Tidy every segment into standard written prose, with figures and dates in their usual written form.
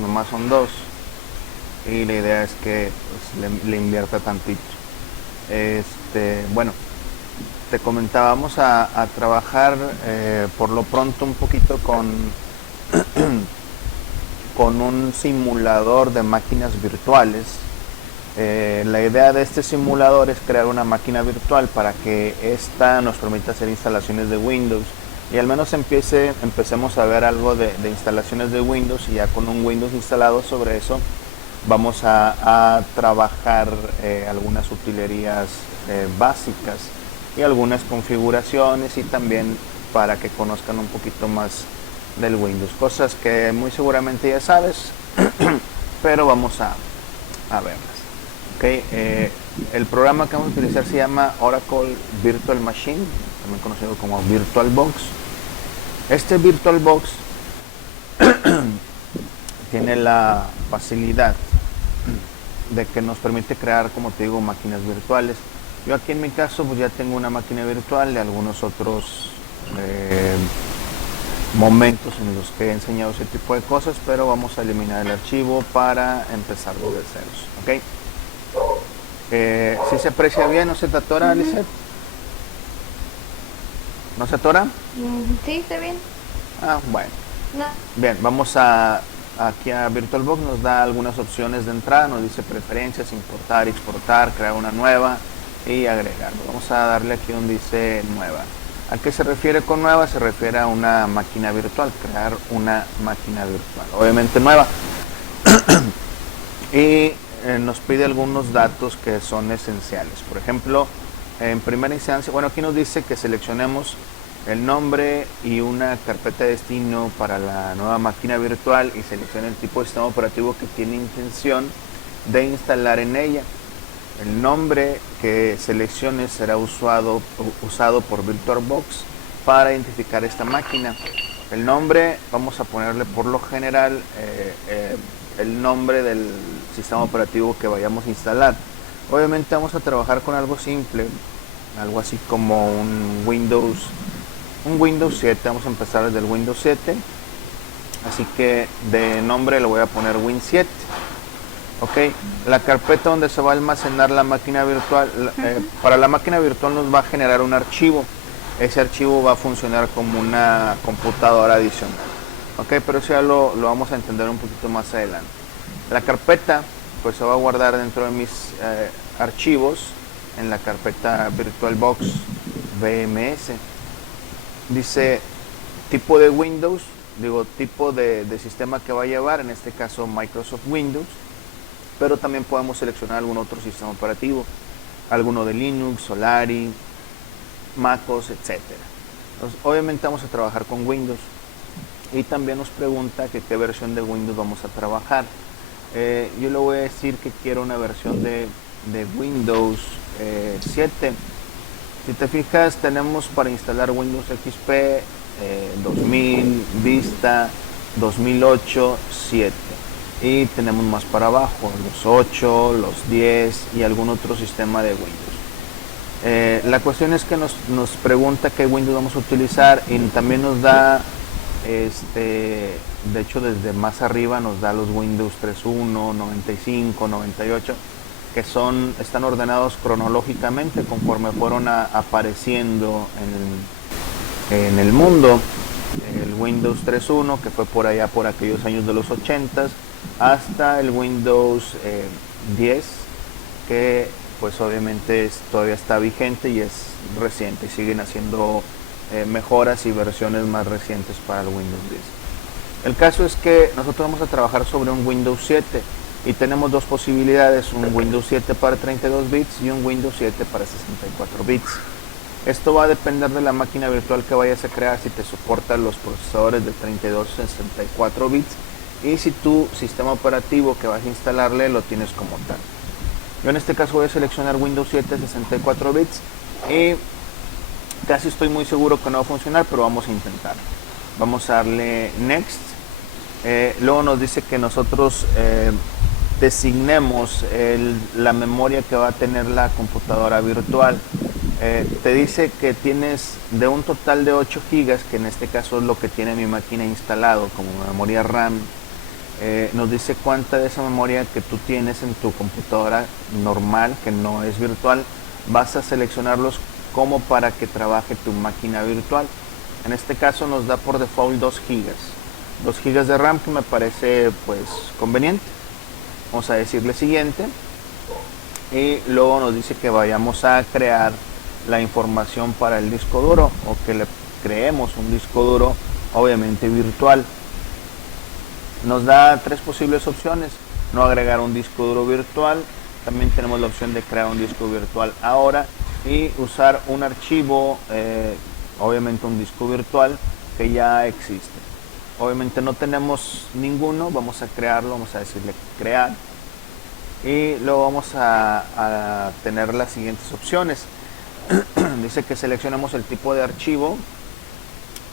nomás son dos. Y la idea es que pues, le invierta tantito. Bueno, te comentaba, vamos a trabajar por lo pronto un poquito con un simulador de máquinas virtuales. La idea de este simulador es crear una máquina virtual para que ésta nos permita hacer instalaciones de Windows y al menos empecemos a ver algo de instalaciones de Windows, y ya con un Windows instalado sobre eso vamos a trabajar algunas utilerías básicas y algunas configuraciones, y también para que conozcan un poquito más del Windows, cosas que muy seguramente ya sabes, pero vamos a verlas. Okay, el programa que vamos a utilizar se llama Oracle Virtual Machine, también conocido como VirtualBox. Este VirtualBox tiene la facilidad de que nos permite crear, como te digo, máquinas virtuales. Yo aquí en mi caso pues ya tengo una máquina virtual de algunos otros momentos en los que he enseñado ese tipo de cosas, pero vamos a eliminar el archivo para empezar desde ceros. ¿Okay? Si se aprecia bien, ¿no se te atora, Lizeth? ¿No se atora? Sí, está bien. Ah, bueno. No. Bien, aquí a VirtualBox, nos da algunas opciones de entrada, nos dice preferencias, importar, exportar, crear una nueva y agregar. Vamos a darle aquí donde dice nueva. ¿A qué se refiere con nueva? Se refiere a una máquina virtual, crear una máquina virtual, obviamente nueva. Y nos pide algunos datos que son esenciales. Por ejemplo, en primera instancia, bueno, aquí nos dice que seleccionemos el nombre y una carpeta de destino para la nueva máquina virtual y seleccione el tipo de sistema operativo que tiene intención de instalar en ella. El nombre que seleccione será usado por VirtualBox para identificar esta máquina. El nombre, vamos a ponerle por lo general el nombre del sistema operativo que vayamos a instalar. Obviamente vamos a trabajar con algo simple, algo así como un Windows 7. Vamos a empezar desde el Windows 7, así que de nombre le voy a poner Win 7. Ok, la carpeta donde se va a almacenar la máquina virtual, para la máquina virtual nos va a generar un archivo. Ese archivo va a funcionar como una computadora adicional. Ok, pero eso ya lo vamos a entender un poquito más adelante. La carpeta pues se va a guardar dentro de mis archivos en la carpeta VirtualBox VMS. Dice tipo de Windows, tipo de sistema que va a llevar, en este caso Microsoft Windows, pero también podemos seleccionar algún otro sistema operativo, alguno de Linux, Solaris, MacOS, etc. Entonces, obviamente vamos a trabajar con Windows, y también nos pregunta que qué versión de Windows vamos a trabajar. Yo le voy a decir que quiero una versión de Windows 7. Si te fijas, tenemos para instalar Windows XP 2000, Vista 2008, 7. Y tenemos más para abajo, los 8, los 10 y algún otro sistema de Windows. La cuestión es que nos pregunta qué Windows vamos a utilizar, y también nos da, de hecho desde más arriba nos da los Windows 3.1, 95, 98, que están ordenados cronológicamente conforme fueron apareciendo en el mundo. El Windows 3.1, que fue por allá por aquellos años de los 80, hasta el Windows 10, que pues obviamente todavía está vigente y es reciente, y siguen haciendo mejoras y versiones más recientes para el Windows 10. El caso es que nosotros vamos a trabajar sobre un Windows 7 y tenemos dos posibilidades, un Windows 7 para 32 bits y un Windows 7 para 64 bits. Esto va a depender de la máquina virtual que vayas a crear, si te soportan los procesadores de 32 y 64 bits, y si tu sistema operativo que vas a instalarle lo tienes como tal. Yo en este caso voy a seleccionar Windows 7 64 bits y casi estoy muy seguro que no va a funcionar, pero vamos a intentar. Vamos a darle Next. Luego nos dice que nosotros designemos la memoria que va a tener la computadora virtual. Te dice que tienes de un total de 8 gigas, que en este caso es lo que tiene mi máquina instalado como memoria RAM. nos dice cuánta de esa memoria que tú tienes en tu computadora normal, que no es virtual, vas a seleccionarlos como para que trabaje tu máquina virtual. En este caso nos da por default 2 gigas. 2 gigas de RAM, que me parece pues conveniente. Vamos a decirle siguiente. Y luego nos dice que vayamos a crear la información para el disco duro, o que le creemos un disco duro, obviamente virtual. Nos da 3 posibles opciones: no agregar un disco duro virtual, también tenemos la opción de crear un disco virtual ahora, y usar un archivo, obviamente un disco virtual que ya existe. Obviamente no tenemos ninguno, vamos a crearlo, vamos a decirle crear, y luego vamos a tener las siguientes opciones. Dice que seleccionemos el tipo de archivo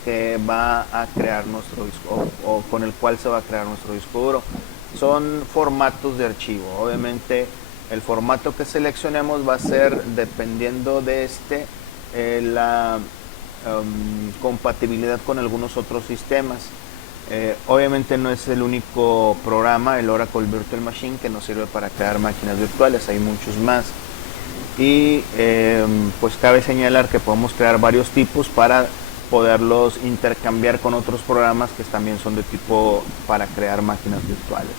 que va a crear nuestro disco, o con el cual se va a crear nuestro disco duro. Son formatos de archivo. Obviamente el formato que seleccionemos va a ser, dependiendo de la compatibilidad con algunos otros sistemas. Obviamente no es el único programa, el Oracle Virtual Machine, que nos sirve para crear máquinas virtuales. Hay muchos más. Y pues cabe señalar que podemos crear varios tipos para poderlos intercambiar con otros programas que también son de tipo para crear máquinas virtuales.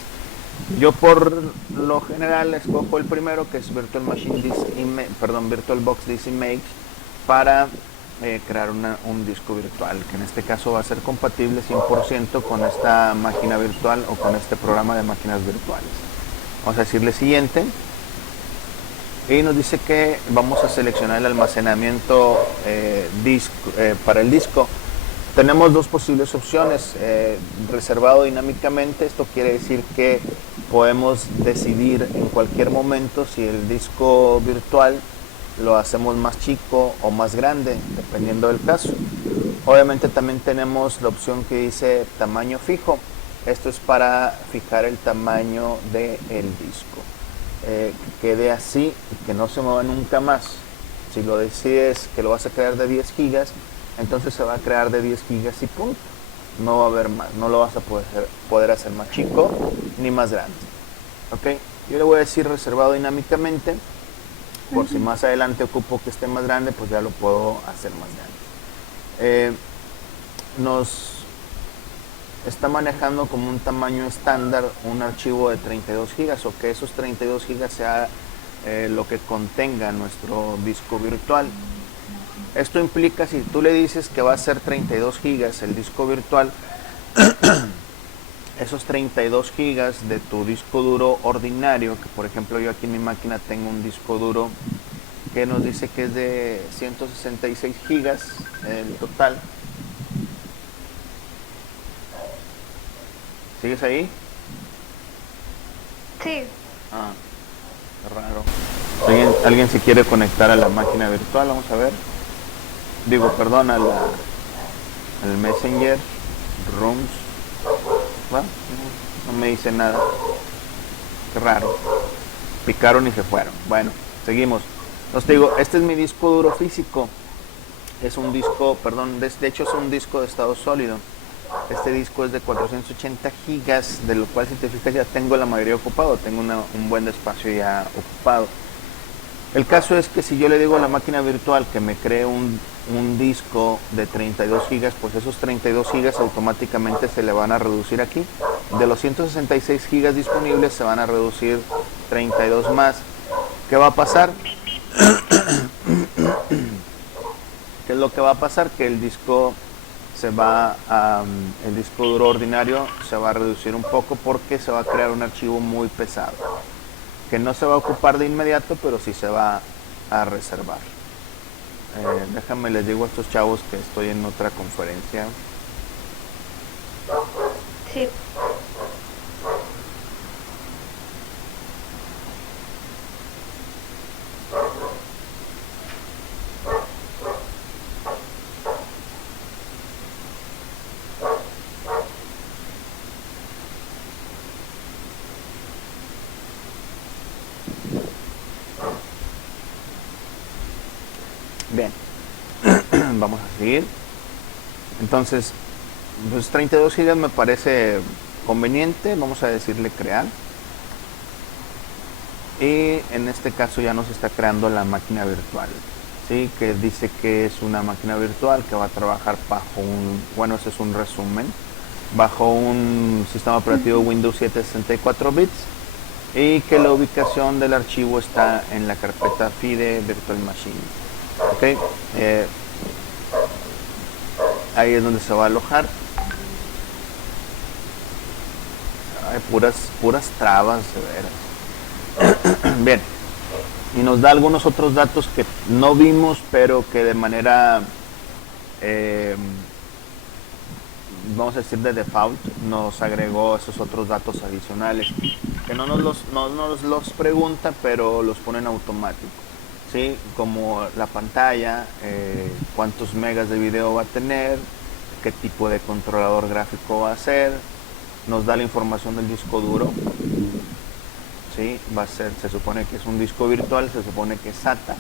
Yo por lo general escojo el primero, que es VirtualBox This Image, para crear un disco virtual, que en este caso va a ser compatible 100% con esta máquina virtual o con este programa de máquinas virtuales. Vamos a decirle siguiente. Y nos dice que vamos a seleccionar el almacenamiento para el disco. Tenemos 2 posibles opciones: reservado dinámicamente. Esto quiere decir que podemos decidir en cualquier momento si el disco virtual lo hacemos más chico o más grande, dependiendo del caso. Obviamente también tenemos la opción que dice tamaño fijo. Esto es para fijar el tamaño del disco. Que quede así y que no se mueva nunca más. Si lo decides que lo vas a crear de 10 gigas, entonces se va a crear de 10 gigas y punto. No va a haber más, no lo vas a poder hacer más chico ni más grande. ¿Ok? Yo le voy a decir reservado dinámicamente, por si más adelante ocupo que esté más grande, pues ya lo puedo hacer más grande. Nos está manejando como un tamaño estándar un archivo de 32 gigas, o que esos 32 gigas sea lo que contenga nuestro disco virtual. Esto implica, si tú le dices que va a ser 32 gigas el disco virtual, esos 32 gigas de tu disco duro ordinario, que por ejemplo yo aquí en mi máquina tengo un disco duro que nos dice que es de 166 gigas en total. ¿Sigues ahí? Sí. Ah, qué raro. ¿Alguien se quiere conectar a la máquina virtual? Vamos a ver. Digo, perdón, al Messenger, Rooms. ¿Va? No me dice nada. Qué raro. Picaron y se fueron. Bueno, seguimos. Entonces te digo, este es mi disco duro físico. Es un disco, perdón, de hecho es un disco de estado sólido. Este disco es de 480 gigas, de lo cual, si te fijas, ya tengo la mayoría ocupado, tengo un buen espacio ya ocupado. El caso es que si yo le digo a la máquina virtual que me cree un disco de 32 gigas, pues esos 32 gigas automáticamente se le van a reducir aquí. De los 166 gigas disponibles se van a reducir 32 más. ¿Qué va a pasar? ¿Qué es lo que va a pasar? Que el disco el disco duro ordinario se va a reducir un poco, porque se va a crear un archivo muy pesado que no se va a ocupar de inmediato, pero sí se va a reservar. Déjame les digo a estos chavos que estoy en otra conferencia. Sí. Bien, vamos a seguir. Entonces, pues 32 gigas me parece conveniente, vamos a decirle crear. Y en este caso ya nos está creando la máquina virtual, ¿sí? Que dice que es una máquina virtual que va a trabajar bajo un, bueno, ese es un resumen, bajo un sistema operativo Windows 7 64 bits y que la ubicación del archivo está en la carpeta FIDE Virtual Machine. ¿Ok? Ahí es donde se va a alojar. Hay puras trabas, de veras. Bien, y nos da algunos otros datos que no vimos, pero que de manera, vamos a decir de default, nos agregó esos otros datos adicionales, que no nos los pregunta, pero los pone en automático, ¿sí? Como la pantalla, cuántos megas de video va a tener, qué tipo de controlador gráfico va a ser, nos da la información del disco duro. ¿Sí? Va a ser, se supone que es un disco virtual, se supone que es SATA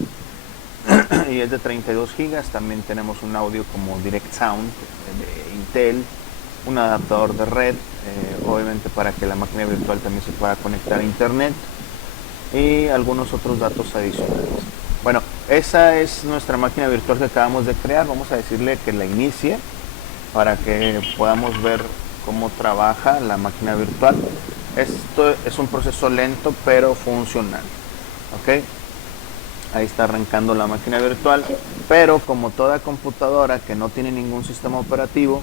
y es de 32 gigas. También tenemos un audio como Direct Sound de Intel, un adaptador de red, obviamente para que la máquina virtual también se pueda conectar a internet, y algunos otros datos adicionales. Bueno, esa es nuestra máquina virtual que acabamos de crear. Vamos a decirle que la inicie para que podamos ver cómo trabaja la máquina virtual. Esto es un proceso lento pero funcional. ¿Ok? Ahí está arrancando la máquina virtual, pero como toda computadora que no tiene ningún sistema operativo,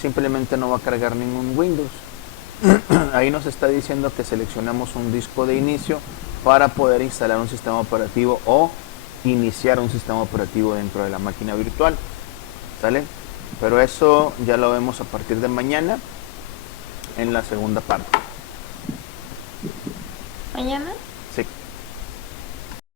simplemente no va a cargar ningún Windows. Ahí nos está diciendo que seleccionemos un disco de inicio para poder instalar un sistema operativo o iniciar un sistema operativo dentro de la máquina virtual. ¿Sale? Pero eso ya lo vemos a partir de mañana en la segunda parte. ¿Mañana? Sí.